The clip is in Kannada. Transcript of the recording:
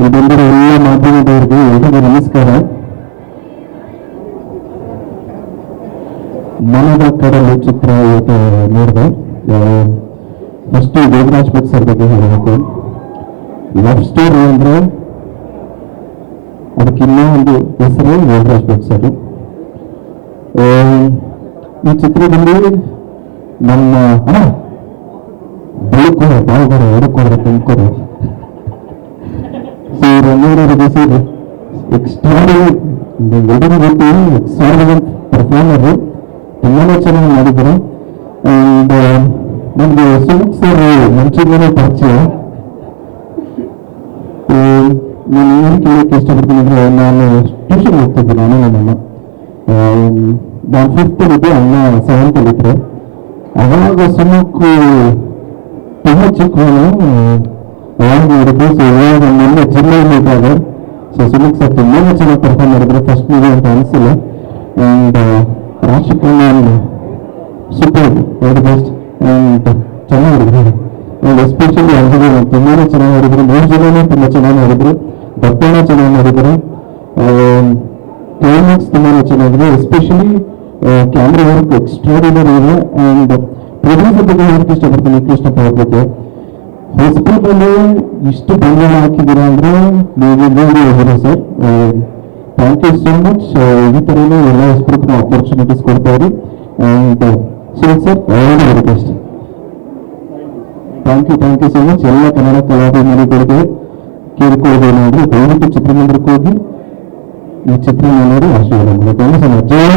ಬಂದಿರೋ ಎಲ್ಲ ಮಾಧ್ಯಮದವರಿಗೆ ಎಲ್ಲರಿಗೂ ನಮಸ್ಕಾರ. ಮನದ ಕಡಲು ಚಿತ್ರ ಇವತ್ತು ನೋಡಿದೆ. ಫಸ್ಟ್ ದೇವರಾಜ್ ಭಟ್ ಸರ್ ಬಗ್ಗೆ ಹೇಳಬೇಕು. ಲವ್ ಸ್ಟೋರಿ ಅಂದ್ರೆ ಅದಕ್ಕಿನ್ನ ಒಂದು ಹೆಸರು ದೇವರಾಜ್ ಭಟ್ ಸರ್. ಈ ಚಿತ್ರದಲ್ಲಿ ನಮ್ಮ ಬೆಳಕೋರ ಬಾವುಗಳ ಹುಡುಕೋರ ತುಮಕೂರು ಸರ್ ಎಕ್ಸ್ಟ್ರಾರ್ಡಿನರಿ ಪರ್ಫಾರ್ಮರ್ ತುಂಬಾನೇ ಚೆನ್ನಾಗಿ ಮಾಡಿದ್ರು. ಅಂಡ್ ನಮ್ಗೆ ಸುಮಿತ್ ಸರ್ ಮುಂಚೆನೇ ಪರಿಚಯ. ನಾನು ಏನು ಕೇಳೋಕ್ಕೆ ಇಷ್ಟಪಡ್ತೀನಿ ಅಂದ್ರೆ, ನಾನು ಟ್ಯೂಷನ್ ಹೋಗ್ತಿದ್ದೆ ನಾನು ನಮ್ಮಮ್ಮ. ನಾನು 5th ಇದ್ದೆ, ಅಮ್ಮ 7th ಇದ್ರೆ. ಅವಾಗ ಸುಮಕ್ ತುಂಬ ಚಿಕ್ಕವನು ಅವಾಗ ನೋಡಿದ್ರು. ಸೊ ಇವಾಗ ಮೊನ್ನೆ ಜಿಲ್ಲೆಯಲ್ಲಿ ಇದ್ದಾಗ ಸುಮಿತ್ ಸರ್ ತುಂಬಾನೇ ಚೆನ್ನಾಗಿ ಪರ್ಫಾರ್ಮ್ ಮಾಡಿದ್ರು. ಫಸ್ಟ್ ಮೂವಿ ಅಂತ ಅನಿಸಿಲ್ಲ. And Rashikumar super, very best. And ಚೆನ್ನಾಗಿ ಮಾಡಿದ್ರು. ಅಂಡ್ ಎಸ್ಪೆಷಲಿ ಅಲ್ಲಿಗೆ ತುಂಬಾನೇ ಚೆನ್ನಾಗಿ ಮಾಡಿದ್ರು. 3 ಜನನೇ ತುಂಬ ಚೆನ್ನಾಗಿ ಮಾಡಿದ್ರು. ದಪ್ಪಣ ಚೆನ್ನಾಗಿ ಮಾಡಿದ್ರು. ಕ್ಲೈಮ್ಯಾಕ್ಸ್ ತುಂಬಾನೇ ಚೆನ್ನಾಗಿದೆ. ಎಸ್ಪೆಷಲಿ ಕ್ಯಾಮ್ರಾ ವರ್ಕ್ ಎಕ್ಸ್ಟ್ರಾರ್ಡಿನರಿ ಇದೆ. ಅಂಡ್ ಪ್ರೊಡ್ಯೂಸರ್ ಬಗ್ಗೆ ಹೇಳಕ್ಕೆ ಇಷ್ಟಪಡ್ತೀನಿ, ಕೃಷ್ಣಪ್ಪ ಅವ್ರ ಬಗ್ಗೆ. ಹೊಸಪುರದಲ್ಲಿ ಇಷ್ಟು ಬಂಡವಾಳ ಹಾಕಿದ್ದೀರಾ ಅಂದ್ರೆ ನೀವು ನೋಡಿ ಹೋಗಿರೋ sir. Thank you so much. ಈ ಥರನೇ ಎಲ್ಲ ಹೊಸಪುರಕ್ಕೆ ಆಪರ್ಚುನಿಟೀಸ್ ಕೊಡ್ತಾ ಇರಿ. And Sumit sir very best. Thank you so much. ಎಲ್ಲ ಕನ್ನಡ ಕಲಾಭಿಮಾನಿಗಳಿಗೆ ಕೇಳ್ಕೊಳ್ಬೇಕಂದ್ರೆ ದಯವಿಟ್ಟು ಚಿತ್ರಮಂದಿರಕ್ಕೆ ಹೋಗಿ ಈ ಚಿತ್ರ ನೋಡಿ ಆಶೀರ್ವಾದ ಮಾಡಿ. Thank you so much. Jaya